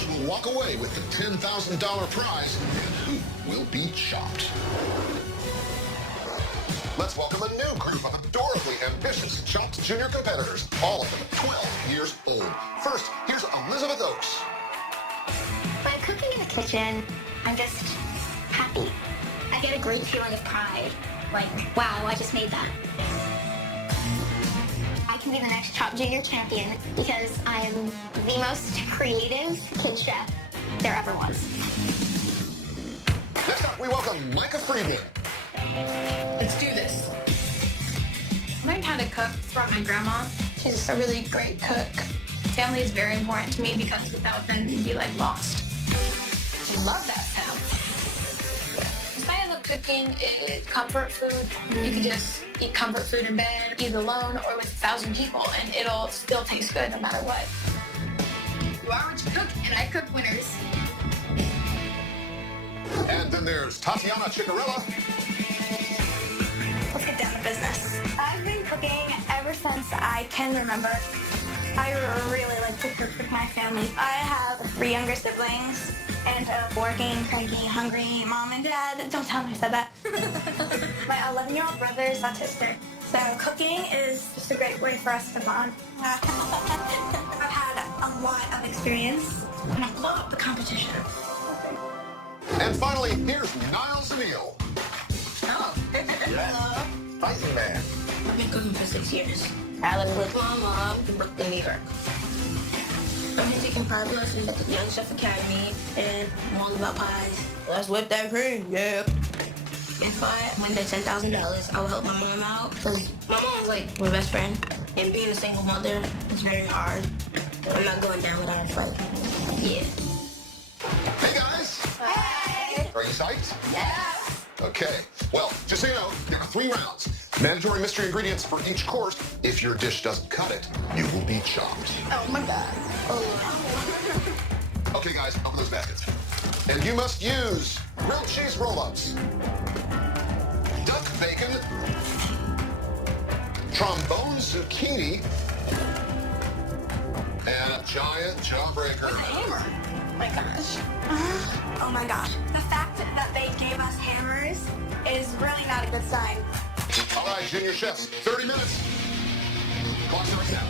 winners will walk away with the $10,000 prize, and who will be chopped. Let's welcome a new group of adorably ambitious Chopped Junior competitors, all of them 12 years old. First, here's Elizabeth Oaks. When I'm cooking in the kitchen, I'm just happy. I get a great feeling of pride. Like, wow, I just made that. I can be the next Chopped Junior champion because I am the most creative kid chef there ever was. Next up, we welcome Micah Friedman. Let's do this. I learned how to cook from my grandma. She's a really great cook. Family is very important to me because without them, you'd be like lost. I love that sound. The style of cooking is comfort food. You can just eat comfort food in bed, either alone or with 1,000 people, and it'll still taste good no matter what. You are what you cook, and I cook winners. And then there's Tatiana Ciccarella. Let's get down to business. I've been cooking ever since I can remember. I really like to cook with my family. I have 3 younger siblings and a working, cranky, hungry mom and dad. Don't tell them I said that. My 11-year-old brother is autistic. So cooking is just a great way for us to bond. I've had a lot of experience and I love the competition. And finally, here's Niles Neal. Oh, yeah. Fighting man. I've been cooking for 6 years. I live with my mom in Brooklyn, New York. I've been taking pie lessons at the Young Chef Academy, and I'm all about pies. Let's whip that cream, yeah. If I win that $10,000, I will help my mom out, because my mom's like my best friend, and being a single mother is very hard. I'm not going down without a fight. Yeah. Hey, guys. Hey! Are you psyched? Yeah! Okay. Well, just so you know, there are 3 rounds. Mandatory mystery ingredients for each course. If your dish doesn't cut it, you will be chopped. Oh my God. Oh. Okay, guys, open those baskets. And you must use grilled cheese roll-ups, duck bacon, trombone zucchini, and a giant jawbreaker. Hammer. Oh my gosh. Oh my gosh. The fact that they gave us hammers is really not a good sign. All right, junior chefs, 30 minutes. Clock's right now.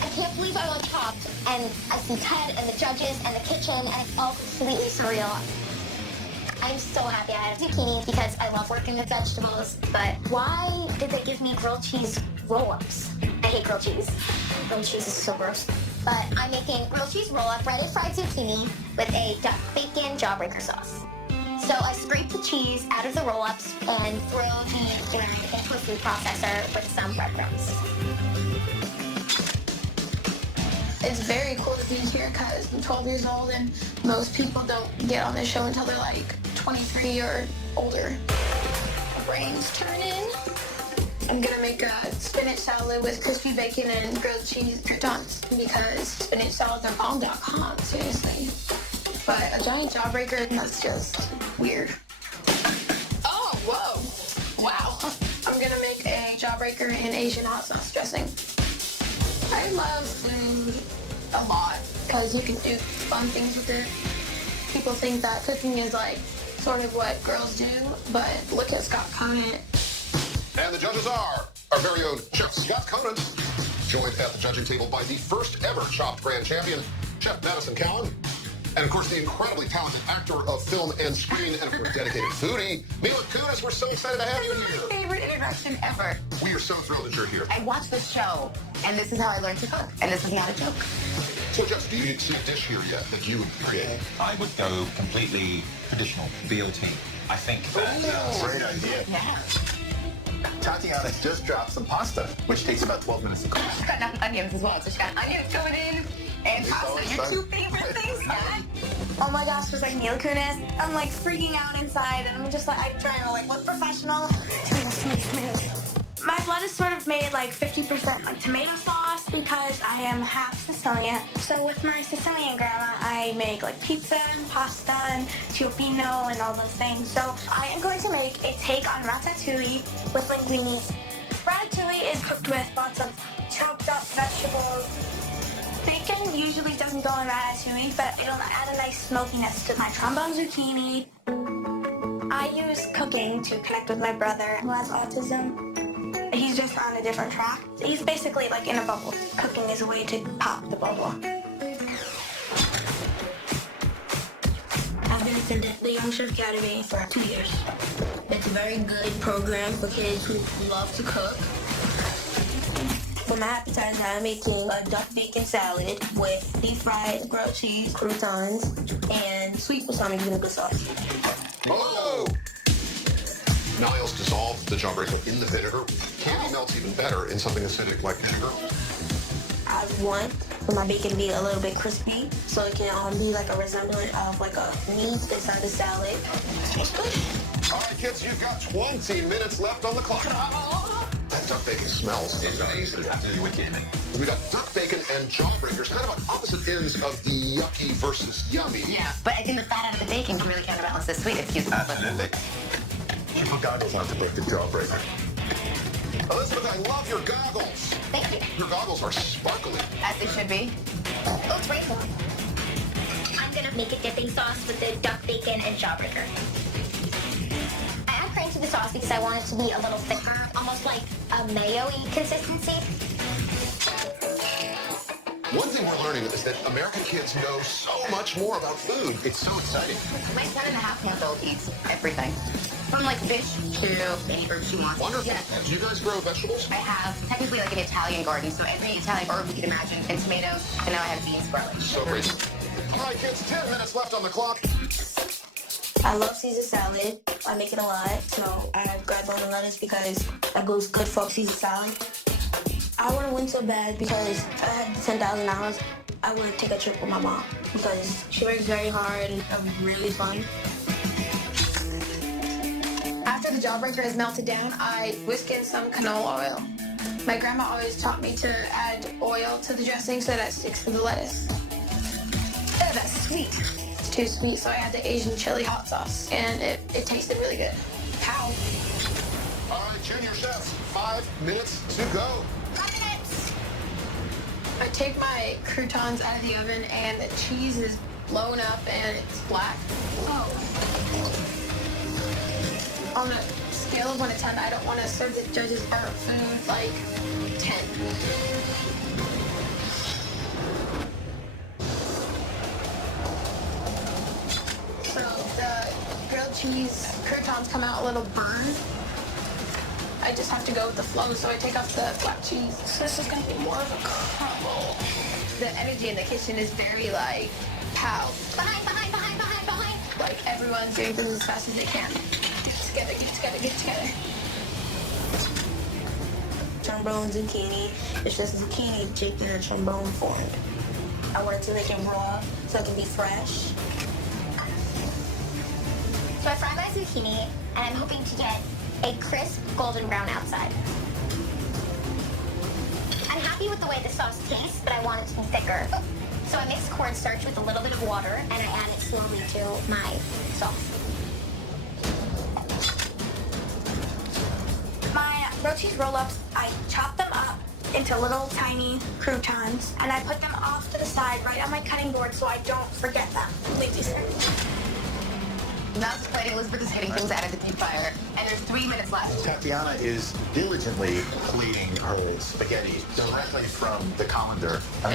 I can't believe I got chopped, and I see Ted and the judges and the kitchen, and it's all completely surreal. I'm so happy I had zucchini because I love working with vegetables, but why did they give me grilled cheese roll-ups? I hate grilled cheese. Grilled cheese is so gross. But I'm making grilled cheese roll-up, breaded fried zucchini with a duck bacon jawbreaker sauce. So I scrape the cheese out of the roll-ups and throw the joint into a food processor with some breadcrumbs. It's very cool to be here because I'm 12 years old and most people don't get on this show until they're like 23 or older. My brain's turning. I'm gonna make a spinach salad with crispy bacon and grilled cheese croutons because spinach salads are bomb.com, seriously. But a giant jawbreaker, that's just weird. Oh, whoa, wow. I'm gonna make a jawbreaker in Asian hot sauce dressing. I love food a lot because you can do fun things with it. People think that cooking is like sort of what girls do, but look at Scott Conant. And the judges are our very own Chef Scott Conant, joined at the judging table by the first ever Chopped Grand Champion, Chef Madison Cowan, and of course the incredibly talented actor of film and screen and of course dedicated foodie, Mila Kunis. We're so excited to have you here. Favorite introduction ever. We are so thrilled that you're here. I watched this show, and this is how I learned to cook, and this is not a joke. So, Jeff, do you see a dish here yet that you would create? I would go completely traditional BLT. I think that... Great idea. Yeah. Tatiana just dropped some pasta, which takes about 12 minutes to cook. She's got enough onions as well, so she's got onions going in, and It's pasta, always your fun. 2 favorite things, Dad. Oh my gosh, just like Mila Kunis. I'm like freaking out inside, and I'm just like, I'm trying to like look professional. My blood is sort of made like 50% like tomato sauce because I am half Sicilian. So with my Sicilian grandma, I make like pizza and pasta and ciappino and all those things. So I am going to make a take on ratatouille with linguine. Ratatouille ratatouille is cooked with lots of chopped up vegetables. Bacon usually doesn't go in ratatouille, but it'll add a nice smokiness to my trombone zucchini. I use cooking to connect with my brother who has autism. He's just on a different track. He's basically like in a bubble. Cooking is a way to pop the bubble. I've been attending the Young Chef Academy for 2 years. It's a very good program for kids who love to cook. For my appetizer, I'm making a duck bacon salad with deep fried grilled cheese, croutons, and sweet balsamic vinegar sauce. Oh! Niles dissolved the jawbreaker in the vinegar. Candy melts even better in something acidic like vinegar. I want for my bacon to be a little bit crispy, so it can be like a resemblance of like a meat inside the salad. It's good. All right, kids, you've got 20 minutes left on the clock. That duck bacon smells amazing. We got duck bacon and jawbreakers, kind of on opposite ends of the yucky versus yummy. Yeah, but I think the fat out of the bacon can really counterbalance the sweet if you use it. Absolutely. You put goggles on to break the jawbreaker. Elizabeth, I love your goggles. Thank you. Your goggles are sparkly. As they should be. Oh, it's rainbow. I'm gonna make a dipping sauce with the duck bacon and jawbreaker. I add cream to the sauce because I want it to be a little thicker, almost like a mayo-y consistency. One thing we're learning is that American kids know so much more about food. It's so exciting. My 1.5-month-old eats everything. From like fish to any herb she wants. Wonderful. Yeah. Do you guys grow vegetables? I have technically like an Italian garden, so every Italian herb you can imagine, and tomatoes, and now I have beans growing. So great. All right, kids, 10 minutes left on the clock. I love Caesar salad. I make it a lot, so I grab on the lettuce because that goes good for Caesar salad. I want to win so bad because if I had $10,000, I would take a trip with my mom because she works very hard and it's really fun. After the jawbreaker is melted down, I whisk in some canola oil. My grandma always taught me to add oil to the dressing so that it sticks to the lettuce. Oh, that's sweet. It's too sweet, so I add the Asian chili hot sauce, and it tasted really good. Pow. All right, junior chefs, 5 minutes to go. 5 minutes. I take my croutons out of the oven, and the cheese is blown up, and it's black. Oh. On a scale of 1 to 10, I don't want to serve the judges our food like 10. So the grilled cheese croutons come out a little burned. I just have to go with the flow, so I take off the black cheese. So this is going to be more of a crumble. The energy in the kitchen is very like, pow. Behind. Like everyone's doing things as fast as they can. Get together. Trombone zucchini. It's just zucchini chipped in a trombone form. I wanted to make it raw so it can be fresh. So I fry my zucchini, and I'm hoping to get a crisp golden brown outside. I'm happy with the way the sauce tastes, but I want it to be thicker. So I mix cornstarch with a little bit of water, and I add it slowly to my sauce. My grilled cheese roll-ups, I chop them up into little tiny croutons, and I put them off to the side right on my cutting board so I don't forget them. Now it's exciting. Elizabeth is getting things out of the deep fryer, and there's 3 minutes left. Tatiana is diligently plating her spaghetti directly from the colander. Can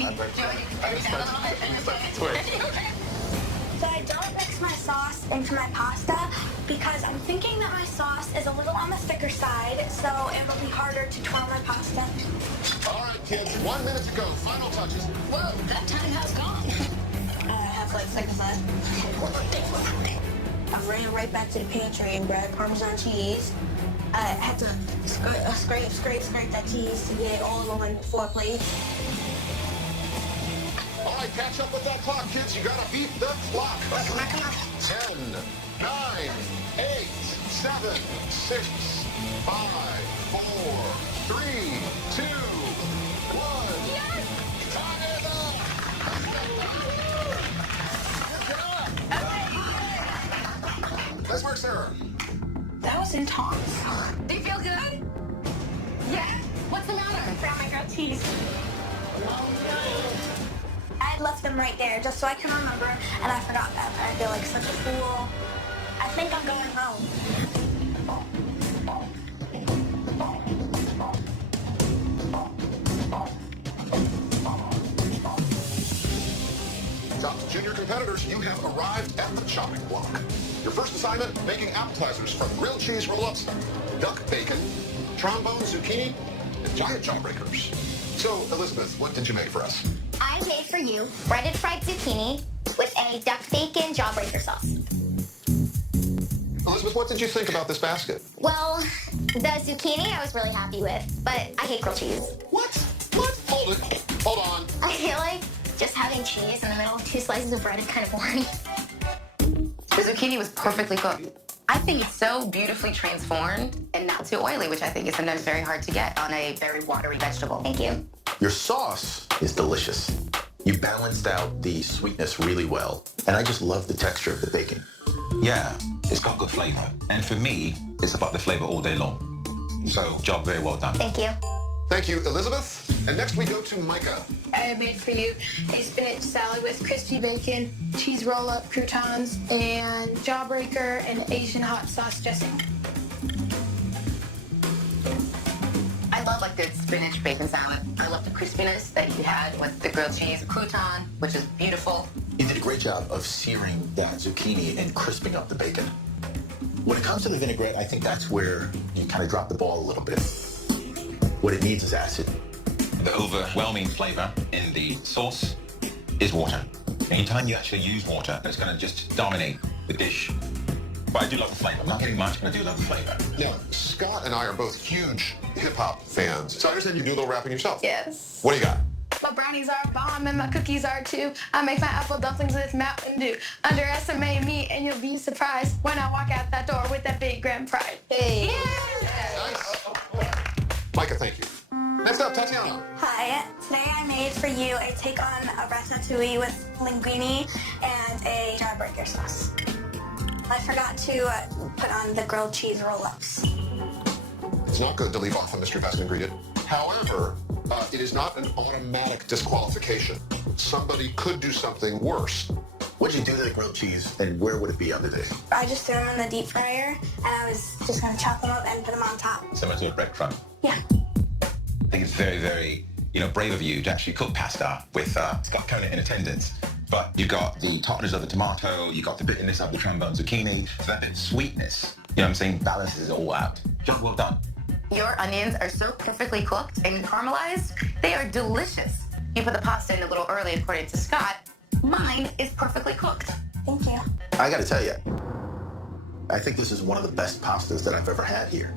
you every time a little bit? So I don't mix my sauce into my pasta because I'm thinking that my sauce is a little on the thicker side, so it will be harder to twirl my pasta. All right, kids, 1 minute to go. Final touches. Whoa, that time has gone. I have like seconds left. I ran right back to the pantry and grabbed Parmesan cheese. I had to scrape that cheese to get it all on 4 plates. All right, catch up with that clock, kids. You gotta beat the clock. 10, 9, 8, 7, 6, 5, 4, 3, 2, 1. Yes! Time is up! Okay. Nice work, Sarah. That was intense. Do you feel good? cheese. I had left them right there just so I can remember, and I forgot that. I feel like such a fool. I think I'm going home. Chopped Junior competitors, you have arrived at the chopping block. Your first assignment, making appetizers from grilled cheese roll-ups, duck bacon, trombone zucchini, and giant jawbreakers. So, Elizabeth, what did you make for us? I made for you breaded fried zucchini with a duck bacon jawbreaker sauce. Elizabeth, what did you think about this basket? Well, the zucchini I was really happy with, but I hate grilled cheese. What? What? Hold it. Hold on. I feel like just having cheese in the middle of 2 slices of bread is kind of boring. The zucchini was perfectly cooked. I think it's so beautifully transformed and not too oily, which I think is sometimes very hard to get on a very watery vegetable. Thank you. Your sauce is delicious. You balanced out the sweetness really well. And I just love the texture of the bacon. Yeah, it's got good flavor. And for me, it's about the flavor all day long. So, job very well done. Thank you. Thank you, Elizabeth. And next we go to Micah. I made for you a spinach salad with crispy bacon, cheese roll-up, croutons, and jawbreaker and Asian hot sauce dressing. I love like the spinach bacon salad. I love the crispiness that you had with the grilled cheese, crouton, which is beautiful. You did a great job of searing that zucchini and crisping up the bacon. When it comes to the vinaigrette, I think that's where you kind of drop the ball a little bit. What it needs is acid. The overwhelming flavor in the sauce is water. Anytime you actually use water, it's going to just dominate the dish. But I do love the flavor. I'm not getting much, but I do love the flavor. Now, Scott and I are both huge hip-hop fans. So I understand you do a little rapping yourself. Yes. What do you got? My brownies are bomb and my cookies are too. I make my apple dumplings with Mountain Dew. Underestimate me and you'll be surprised when I walk out that door with that big grand pride. Hey. Nice. Micah, thank you. Next up, Tatiana. Hi, today I made for you a take on a ratatouille with linguine and a jawbreaker sauce. I forgot to put on the grilled cheese roll-ups. It's not good to leave off a mystery basket ingredient. However, it is not an automatic disqualification. Somebody could do something worse. What did you do to the grilled cheese, and where would it be on the day? I just threw them in the deep fryer, and I was just going to chop them up and put them on top. Similar to a breadcrumb. Yeah. I think it's very, very, brave of you to actually cook pasta with Scott Conant in attendance. But you got the tartness of the tomato, you got the bitterness of the trombone zucchini, so that bit of sweetness, you know what I'm saying, balances it all out. Job well done. Your onions are so perfectly cooked and caramelized. They are delicious. You put the pasta in a little early, according to Scott. Mine is perfectly cooked. Thank you. I gotta tell you, I think this is one of the best pastas that I've ever had here.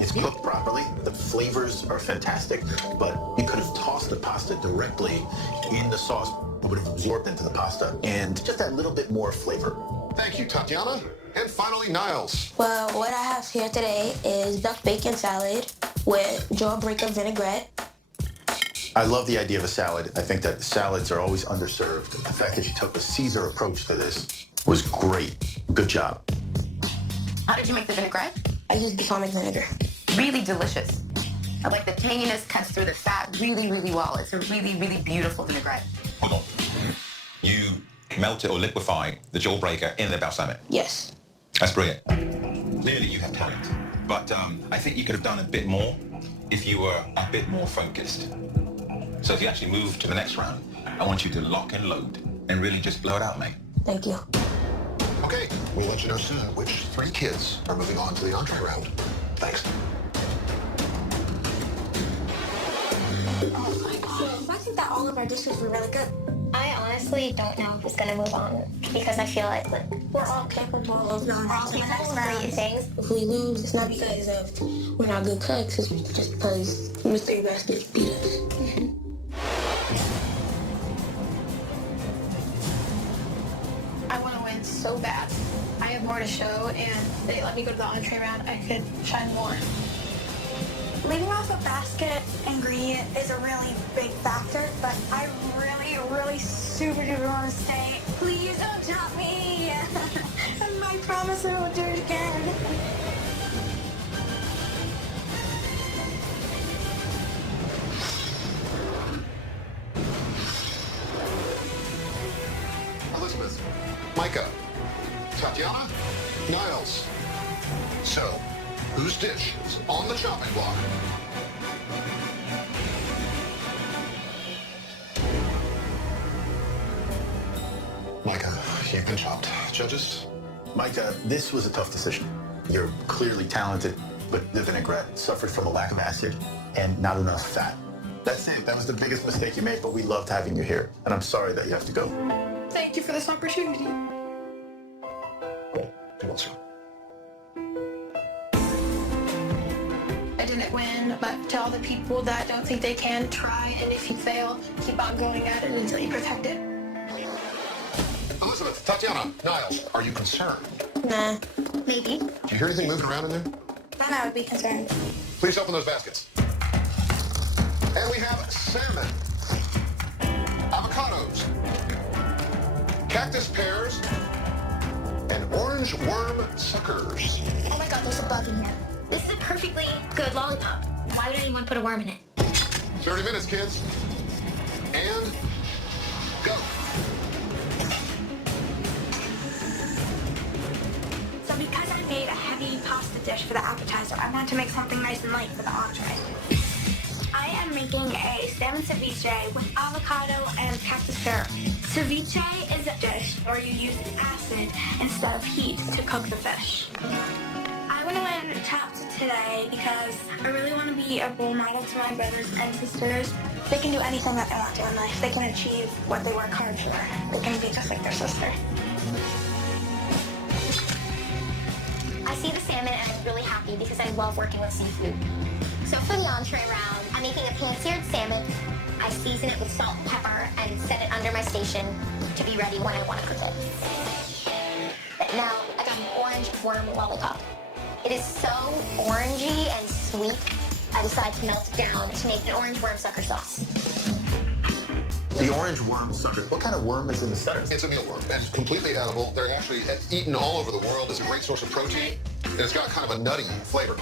It's cooked properly, the flavors are fantastic, but you could have tossed the pasta directly in the sauce. It would have absorbed into the pasta and just that little bit more flavor. Thank you, Tatiana. And finally, Niles. Well, what I have here today is duck bacon salad with jawbreaker vinaigrette. I love the idea of a salad. I think that salads are always underserved. The fact that you took a Caesar approach to this was great. Good job. How did you make the vinaigrette? I use balsamic vinegar. Really delicious. I like the tanginess cuts through the fat really, really well. It's a really, really beautiful vinaigrette. Hold on. You melted or liquefied the jawbreaker in the balsamic. Yes. That's brilliant. Clearly you have talent. But I think you could have done a bit more if you were a bit more focused. So if you actually move to the next round, I want you to lock and load and really just blow it out, mate. Thank you. Okay, we'll let you know soon which 3 kids are moving on to the entree round. Thanks. I think that all of our dishes were really good. I honestly don't know who's gonna move on because I feel like We're all capable of things. If we lose, it's not because of we're not good cooks. It's just because Mr. Basket beat us. I want to win so bad. I have more to show, and they let me go to the entree round. I could shine more. Leaving off a basket ingredient is a really big factor, but I really, really super duper want to say, please don't drop me. And I promise I won't do it again. So, whose dish is on the chopping block? Micah, you've been chopped. Judges? Micah, this was a tough decision. You're clearly talented, but the vinaigrette suffered from a lack of acid and not enough fat. That's it. That was the biggest mistake you made, but we loved having you here. And I'm sorry that you have to go. Thank you for this opportunity. Come on, sir. I didn't win, but to all the people that don't think they can, try, and if you fail, keep on going at it until you perfect it. Elizabeth, Tatiana, Niles, are you concerned? Nah. Maybe. Do you hear anything moving around in there? Then I would be concerned. Please open those baskets. And we have salmon, avocados, cactus pears, and orange worm suckers. Oh my god, there's a bug in here. This is a perfectly good lollipop. Why would anyone put a worm in it? 30 minutes, kids. And go. So because I made a heavy pasta dish for the appetizer, I wanted to make something nice and light for the entree. I am making a salmon ceviche with avocado and cactus pear. Ceviche is a dish where you use acid instead of heat to cook the fish. I want to learn chopped today because I really want to be a role model to my brothers and sisters. They can do anything that they want to in life. They can achieve what they work hard for. They can be just like their sister. I see the salmon and I'm really happy because I love working with seafood. So for the entree round, I'm making a pan-seared salmon. I season it with salt and pepper and set it under my station to be ready when I want to cook it. But now I got an orange worm lollipop. It is so orangey and sweet, I decided to melt it down to make an orange worm sucker sauce. The orange worm sucker. What kind of worm is in the center? It's a mealworm and completely edible. They're actually eaten all over the world. It's a great source of protein, and it's got kind of a nutty flavor.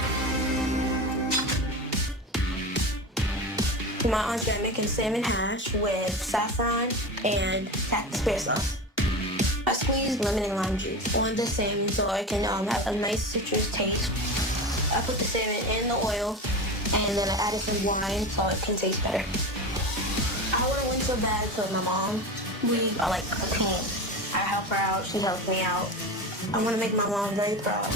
For my entree, I'm making salmon hash with saffron and cactus pear sauce. I squeezed lemon and lime juice on the salmon so I can have a nice citrus taste. I put the salmon in the oil and then I added some wine so it can taste better. I want to win so bad for my mom. We are like a team. I help her out, she helps me out. I want to make my mom very proud.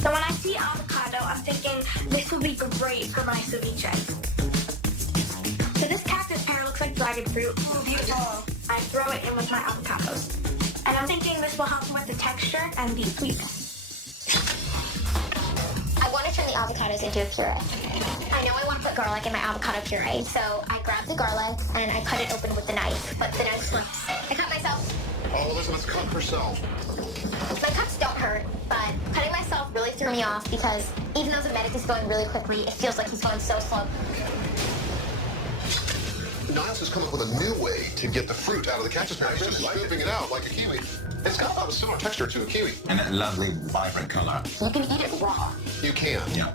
So when I see avocado, I'm thinking this will be great for my ceviche. So this cactus pear looks like dragon fruit. Ooh, beautiful. I throw it in with my avocados. And I'm thinking this will help with the texture and the sweetness. I want to turn the avocados into a puree. I know I want to put garlic in my avocado puree, so I grabbed the garlic and I cut it open with the knife, but the knife slips. I cut myself. Oh, Elizabeth cut herself. My cuts don't hurt, but cutting myself really threw me off because even though the medic is going really quickly, it feels like he's going so slow. Niles has come up with a new way to get the fruit out of the cactus pear. He's just scooping it out like a kiwi. It's got a similar texture to a kiwi. And that lovely, vibrant color. You can eat it raw. You can. Yeah.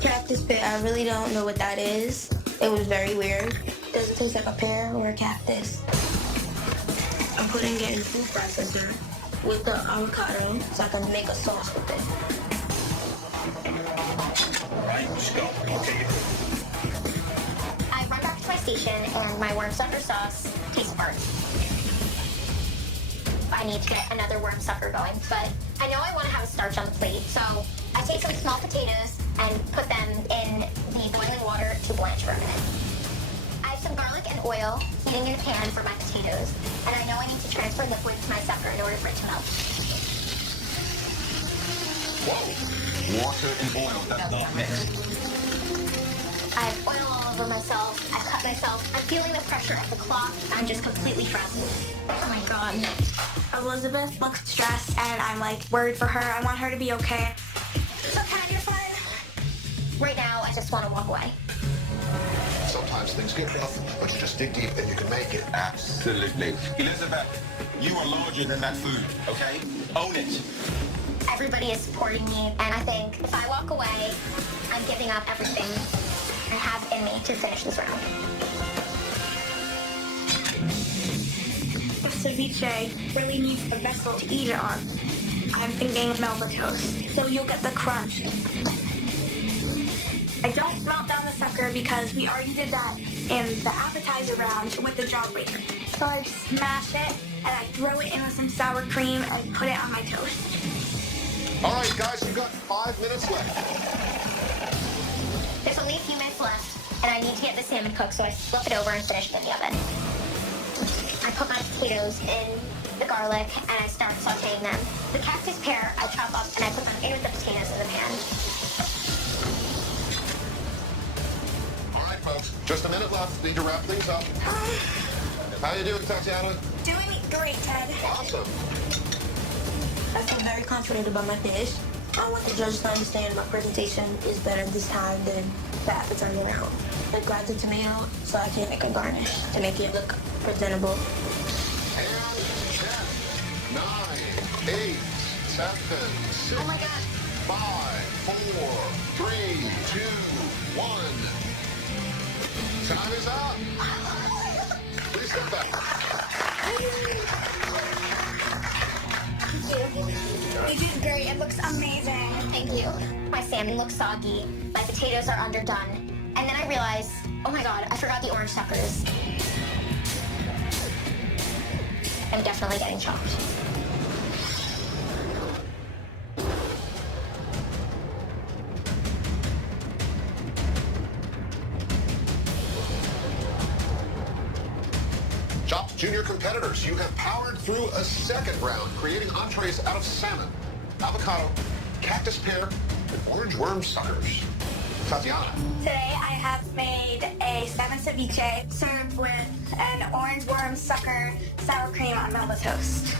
Cactus pear, I really don't know what that is. It was very weird. Does it taste like a pear or a cactus? I'm putting it in the food processor with the avocado so I can make a sauce with it. Alright, let's go. Okay. I run back to my station and my worm sucker sauce tastes burnt. I need to get another worm sucker going, but I know I want to have a starch on the plate, so I take some small potatoes and put them in the boiling water to blanch for a minute. I have some garlic and oil heating in a pan for my potatoes, and I know I need to transfer liquid to my sucker in order for it to melt. Whoa. Water and oil, that's not mixed. I have oil all over myself. I cut myself. I'm feeling the pressure of the cloth. I'm just completely frozen. Oh my god. Elizabeth looks stressed and I'm like worried for her. I want her to be okay. So can I get fun? Right now, I just want to walk away. Sometimes things get rough, but you just dig deep and you can make it. Absolutely. Elizabeth, you are larger than that food, okay? Own it. Everybody is supporting me, and I think if I walk away, I'm giving up everything I have in me to finish this round. The ceviche really needs a vessel to eat it on. I'm thinking Melba toast, so you'll get the crunch. I don't melt down the sucker because we already did that in the appetizer round with the jawbreaker. So I smash it and I throw it in with some sour cream and put it on my toast. All right, guys, you've got 5 minutes left. There's only a few minutes left, and I need to get the salmon cooked, so I flip it over and finish it in the oven. I put my potatoes in the garlic, and I start sauteing them. The cactus pear I chop up, and I put them in with the potatoes in the pan. All right, folks, just a minute left. Need to wrap things up. How you doing, Tatiana? Doing great, Ted. Awesome. I feel very confident about my dish. I want the judges to understand my presentation is better this time than the appetizer round. I grabbed the tomato so I can make a garnish to make it look presentable. And 10, 9, 8, 7, 6, Oh my God. 5, 4, 3, 2, 1. Time is up. Please sit back. You did great. It looks amazing. Thank you. My salmon looks soggy. My potatoes are underdone. And then I realized, oh my God, I forgot the orange suckers. I'm definitely getting chopped. Chopped Junior competitors, you have powered through a second round, creating entrees out of salmon, avocado, cactus pear, and orange worm suckers. Tatiana. Today I have made a salmon ceviche served with an orange worm sucker sour cream on Melba toast.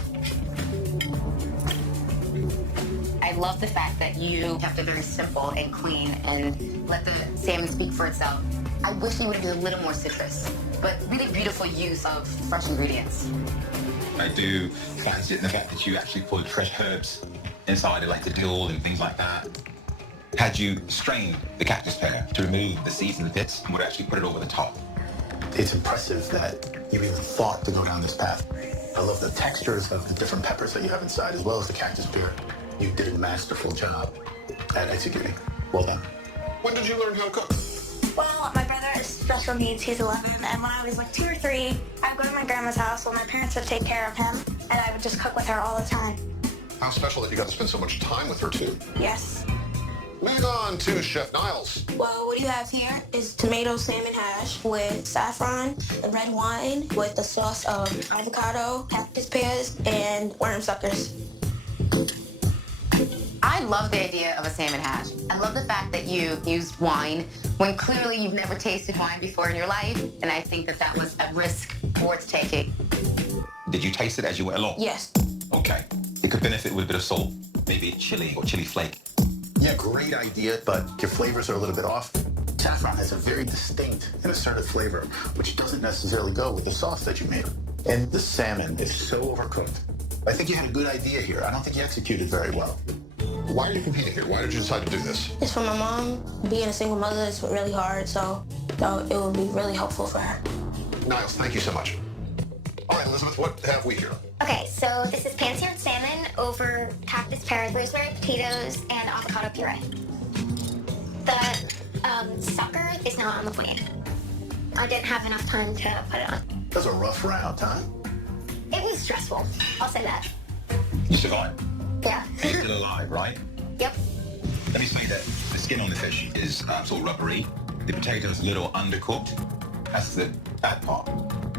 I love the fact that you kept it very simple and clean and let the salmon speak for itself. I wish you would have done a little more citrus, but really beautiful use of fresh ingredients. I do fancy it in the fact that you actually put fresh herbs inside it, like the dill and things like that. Had you strained the cactus pear to remove the seeds and the pits and would actually put it over the top? It's impressive that you even thought to go down this path. I love the textures of the different peppers that you have inside, as well as the cactus pear. You did a masterful job at executing. Well done. When did you learn how to cook? Well, my brother is special needs. He's 11. And when I was like 2 or 3, I'd go to my grandma's house where my parents would take care of him. And I would just cook with her all the time. How special that you got to spend so much time with her, too. Yes. Moving on to Chef Niles. Well, what you have here is tomato salmon hash with saffron and red wine with the sauce of avocado, cactus pears, and worm suckers. I love the idea of a salmon hash. I love the fact that you used wine when clearly you've never tasted wine before in your life, and I think that that was a risk worth taking. Did you taste it as you went along? Yes. Okay. It could benefit with a bit of salt, maybe chili or chili flake. Yeah, great idea, but your flavors are a little bit off. Saffron has a very distinct and assertive flavor, which doesn't necessarily go with the sauce that you made. And the salmon is so overcooked. I think you had a good idea here. I don't think you executed very well. Why are you competing here? Why did you decide to do this? It's for my mom. Being a single mother is really hard, so it will be really helpful for her. Niles, thank you so much. All right, Elizabeth, what have we here? Okay, so this is pan-seared salmon over cactus pear, rosemary potatoes, and avocado puree. The sucker is not on the plate. I didn't have enough time to put it on. That was a rough round, huh? It was stressful, I'll say that. You survived. Yeah. And you're still alive, right? Yep. Let me say that the skin on the fish is sort of rubbery. The potato's a little undercooked. That's the bad part.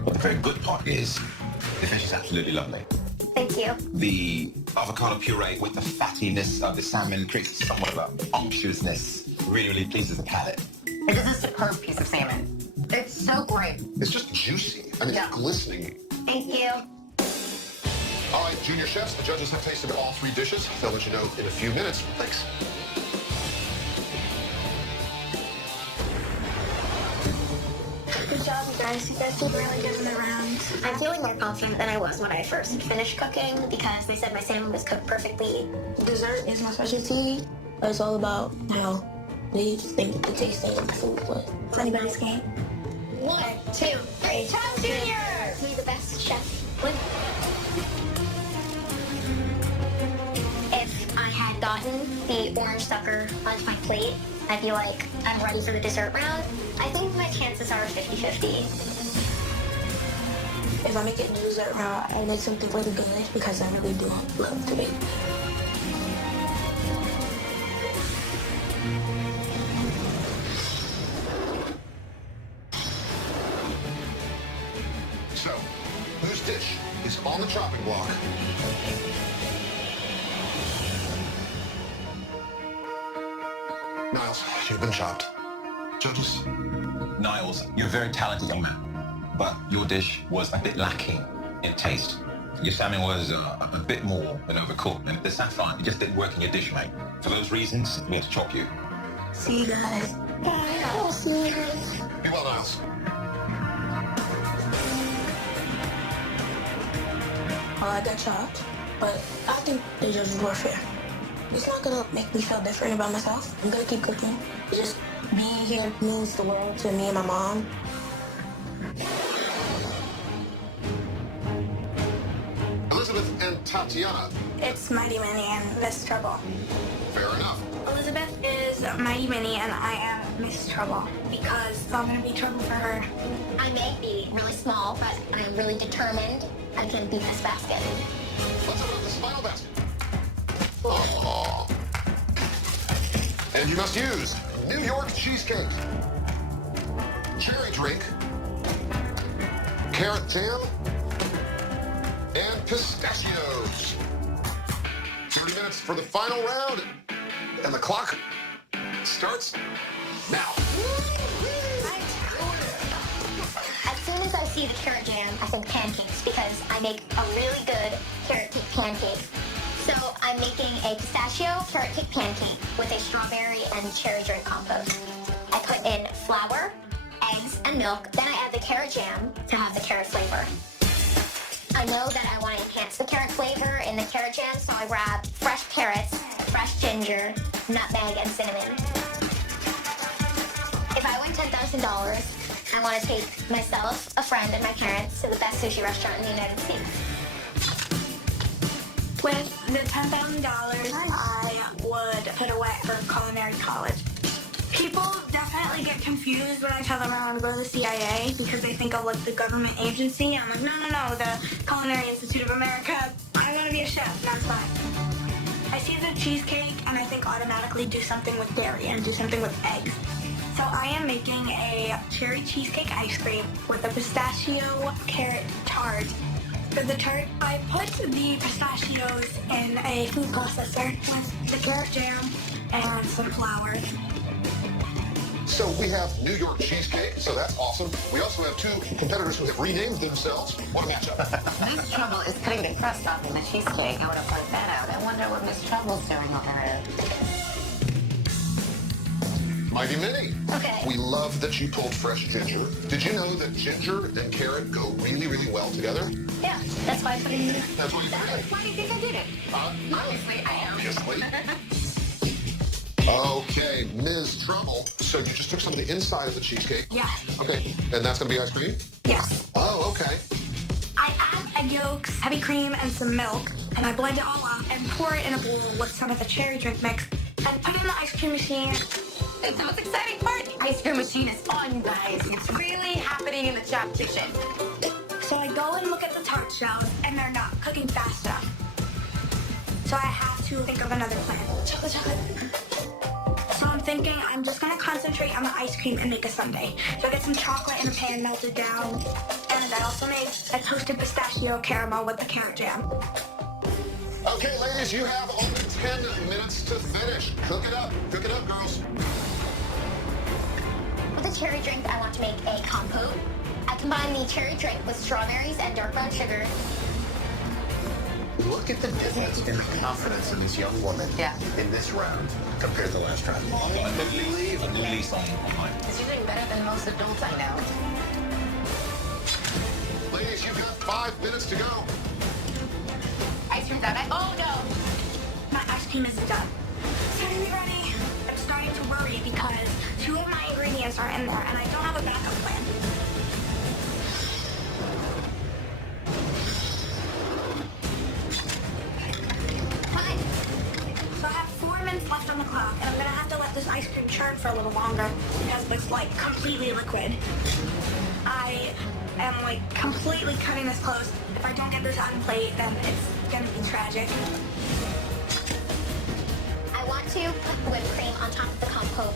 But the very good part is the fish is absolutely lovely. Thank you. The avocado puree with the fattiness of the salmon creates somewhat of an unctuousness. Really, really pleases the palate. It is a superb piece of salmon. It's so great. It's just juicy. I mean, Yeah. it's glistening. Thank you. All right, junior chefs, the judges have tasted all 3 dishes. They'll let you know in a few minutes. Thanks. Good job, you guys. You guys did really good in the round. I'm feeling more confident than I was when I first finished cooking because they said my salmon was cooked perfectly. Dessert is my specialty. It's all about how they just think the tasting of the food was. It's anybody's game. 1, 2, 3. Chop Junior! Be the best chef. Win. gotten the orange sucker onto my plate, I'd be like, I'm ready for the dessert round. I think my chances are 50-50. If I make it to dessert round, I make something really good because I really do love to bake. So, whose dish is on the chopping block? Niles, you've been chopped. Judges? Niles, you're a very talented young man, but your dish was a bit lacking in taste. Your salmon was a bit more than overcooked, and the saffron, it just didn't work in your dish, mate. For those reasons, we had to chop you. See you guys. Bye. I'll see you guys. Be well, Niles. Well, I got chopped, but I think the judges were fair. It's not gonna make me feel different about myself. I'm gonna keep cooking. Just being here means the world to me and my mom. Elizabeth and Tatiana. It's Mighty Minnie and Miss Trouble. Fair enough. Elizabeth is Mighty Minnie and I am Miss Trouble because I'm gonna be trouble for her. I may be really small, but I'm really determined I can beat this basket. Let's open up this final basket. Aww. And you must use New York cheesecake, cherry drink, carrot jam, and pistachios. 30 minutes for the final round, and the clock starts now. As soon as I see the carrot jam, I think pancakes because I make a really good carrot cake pancake. So I'm making a pistachio carrot cake pancake with a strawberry and cherry drink compote. I put in flour, eggs, and milk. Then I add the carrot jam to have the carrot flavor. I know that I want to enhance the carrot flavor in the carrot jam, so I wrap fresh carrots, fresh ginger, nutmeg, and cinnamon. If I win $10,000, I want to take myself, a friend, and my parents to the best sushi restaurant in the United States. With the $10,000, I would put away for culinary college. People definitely get confused when I tell them I want to go to the CIA because they think of like the government agency. I'm like, no, the Culinary Institute of America. I want to be a chef, and that's fine. I see the cheesecake and I think automatically do something with dairy and do something with eggs. So I am making a cherry cheesecake ice cream with a pistachio carrot tart. For the tart, I put the pistachios in a food processor with the carrot jam and some flour. So we have New York cheesecake, so that's awesome. We also have two competitors who have renamed themselves. What a matchup. Miss Trouble is putting the crust off in the cheesecake. I would have pointed that out. I wonder what Miss Trouble's doing over there. Mighty Minnie. Okay. We love that you pulled fresh ginger. Did you know that ginger and carrot go really, really well together? Yeah, that's why I put it in. That's what you did. Why do you think I did it? Obviously, I am. Obviously. Okay, Ms. Trouble. So you just took some of the inside of the cheesecake? Yeah. Okay, and that's going to be ice cream? Yes. Oh, okay. I add egg yolks, heavy cream, and some milk, and I blend it all up and pour it in a bowl with some of the cherry drink mix, and put it in the ice cream machine. It's the most exciting part. The ice cream machine is on, guys. It's really happening in the shop kitchen. So I go and look at the tart shelves, and they're not cooking fast enough. So I have to think of another plan. Chocolate. So I'm thinking I'm just gonna concentrate on the ice cream and make a sundae. So I get some chocolate in a pan melted down, and I also made a toasted pistachio caramel with the carrot jam. Okay, ladies, you have only 10 minutes to finish. Cook it up. Cook it up, girls. For the cherry drink, I want to make a compote. I combine the cherry drink with strawberries and dark brown sugar. Look at the difference in the confidence of this young woman in this round compared to last round. Unbelievably fine. She's doing better than most adults I know. Ladies, you've got 5 minutes to go. Ice cream done. Oh, no. My ice cream is done. Starting to be ready. I'm starting to worry because 2 of my ingredients are in there, and I don't have a backup plan. So I have 4 on the clock, and I'm gonna have to let this ice cream churn for a little longer because it's like completely liquid. I am like completely cutting this close. If I don't get this on plate, then it's gonna be tragic. I want to put whipped cream on top of the compote.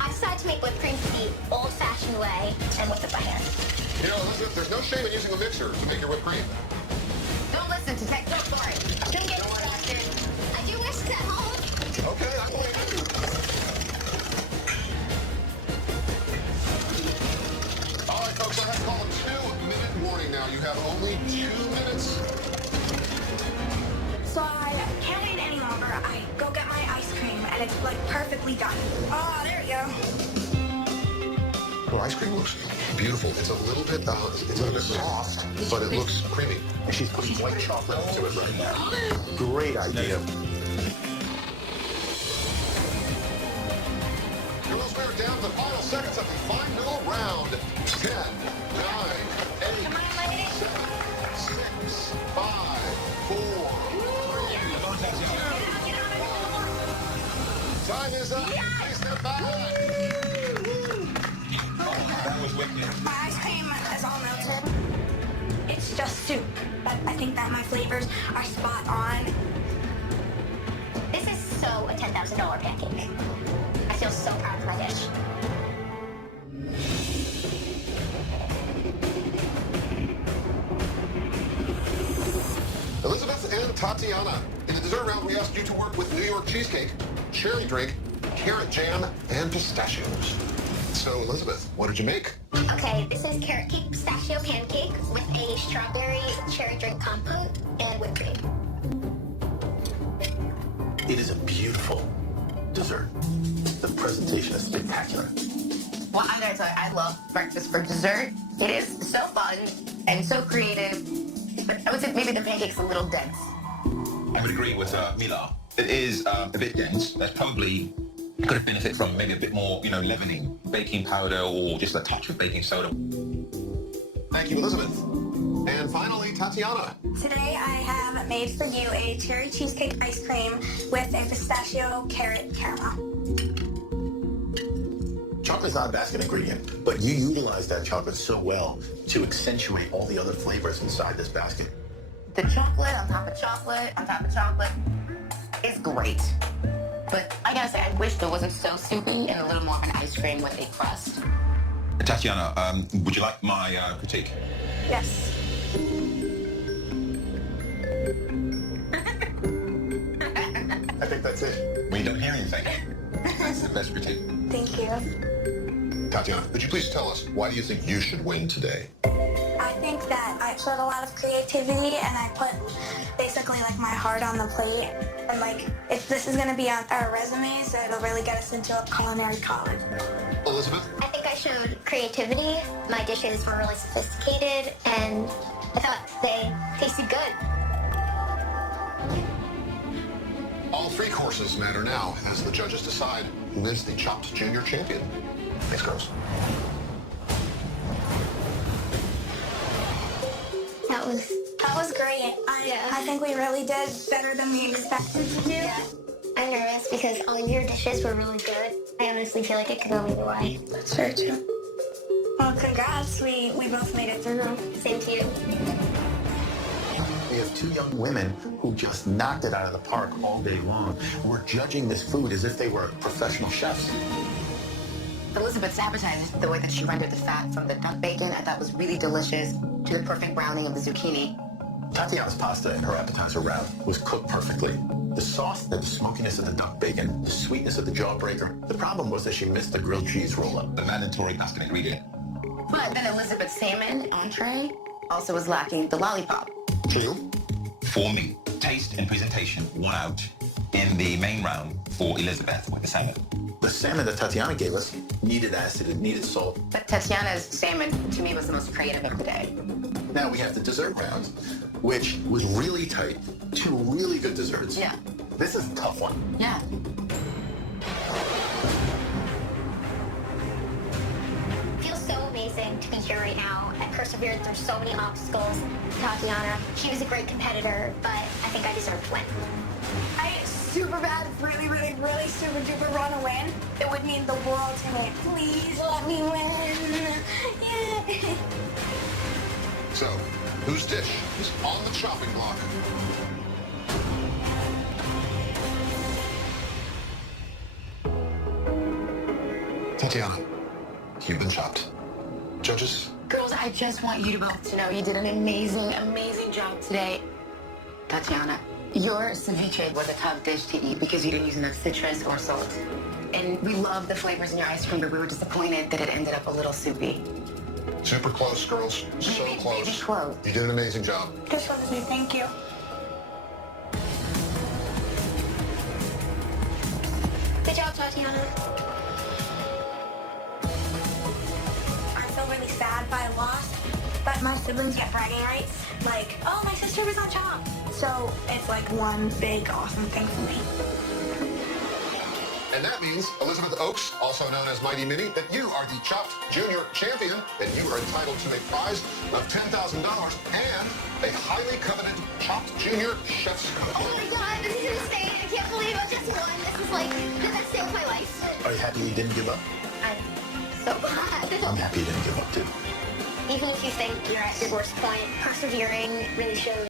I decided to make whipped cream the old-fashioned way and whip it by hand. You know, Elizabeth, there's no shame in using a mixer to make your whipped cream. Don't listen to tech. Go for it. Don't get distracted. I do whisk at home. Okay, I'm going to. All right, folks, I have to call a 2-minute warning now. You have only 2 minutes. So I can't wait any longer. I go get my ice cream, and it's like perfectly done. Oh, there we go. Well, ice cream looks beautiful. It's a little bit soft, but it looks creamy. And she's putting white chocolate into it right now. Great idea. Girls, we are down to the final seconds of the final round. 10, 9, 8, Come on, lady. 6, 5, 4, 3, time is up. Please step back. That was wicked. My ice cream is all melted. It's just soup, but I think that my flavors are spot on. This is so a $10,000 pancake. I feel so proud of my dish. Elizabeth and Tatiana. In the dessert round, we asked you to work with New York cheesecake, cherry drink, carrot jam, and pistachios. So, Elizabeth, what did you make? Okay, this is carrot cake pistachio pancake with a strawberry cherry drink compote and whipped cream. It is a beautiful dessert. The presentation is spectacular. Well, I'm gonna tell you, I love breakfast for dessert. It is so fun and so creative, but I would say maybe the pancake's a little dense. I would agree with Mila. It is a bit dense. There's probably could have benefited from maybe a bit more, leavening, baking powder, or just a touch of baking soda. Thank you, Elizabeth. And finally, Tatiana. Today I have made for you a cherry cheesecake ice cream with a pistachio carrot caramel. Chocolate's not a basket ingredient, but you utilize that chocolate so well to accentuate all the other flavors inside this basket. The chocolate on top of chocolate on top of chocolate is great. But I gotta say, I wish it wasn't so soupy and a little more of an ice cream with a crust. Tatiana, would you like my critique? Yes. I think that's it. When you don't hear anything, that's the best critique. Thank you. Tatiana, could you please tell us, why do you think you should win today? I think that I showed a lot of creativity and I put basically like my heart on the plate. And like, if this is gonna be on our resume, so it'll really get us into a culinary college. Elizabeth? I think I showed creativity. My dishes were really sophisticated, and I thought they tasted good. All 3 courses matter now as the judges decide who is the Chopped Junior Champion. Thanks, girls. That was great. I think we really did better than we expected to do. Yeah. I'm nervous because all of your dishes were really good. I honestly feel like it could go either way. That's very true. Well, congrats. We both made it through. Same to you. We have 2 young women who just knocked it out of the park all day long. We're judging this food as if they were professional chefs. Elizabeth's appetizer, the way that she rendered the fat from the duck bacon, I thought was really delicious, to the perfect browning of the zucchini. Tatiana's pasta in her appetizer round was cooked perfectly. The sauce, the smokiness of the duck bacon, the sweetness of the jawbreaker. The problem was that she missed the grilled cheese roll-up. The mandatory pasta ingredient. But then Elizabeth's salmon entree also was lacking the lollipop. True. For me, taste and presentation won out in the main round for Elizabeth with the salmon. The salmon that Tatiana gave us needed acid, it needed salt. But Tatiana's salmon, to me, was the most creative of the day. Now we have the dessert round, which was really tight. 2 really good desserts. Yeah. This is a tough one. Yeah. It feels so amazing to be here right now. I persevered through so many obstacles. Tatiana, she was a great competitor, but I think I deserve to win. I super bad, really super super duper want to win. It would mean the world to me. Please let me win. Yay. So, whose dish is on the chopping block? Tatiana, you've been chopped. Judges? Girls, I just want you to both to know you did an amazing, amazing job today. Tatiana, your ceviche was a tough dish to eat because you didn't use enough citrus or salt. And we love the flavors in your ice cream, but we were disappointed that it ended up a little soupy. Super close, girls. So Really, close. really close. You did an amazing job. Just wanted to say thank you. Good job, Tatiana. I feel really sad by a loss, but my siblings get bragging rights. Like, oh, my sister was on Chopped. So it's like one big awesome thing for me. And that means, Elizabeth Oakes, also known as Mighty Minnie, that you are the Chopped Junior Champion, and you are entitled to a prize of $10,000 and a highly coveted Chopped Junior Chef's Coat. Oh my god, this is insane. I can't believe I just won. This is like the best day of my life. Are you happy you didn't give up? I'm so glad. I'm happy you didn't give up too. Even if you think you're at your worst point, persevering really shows.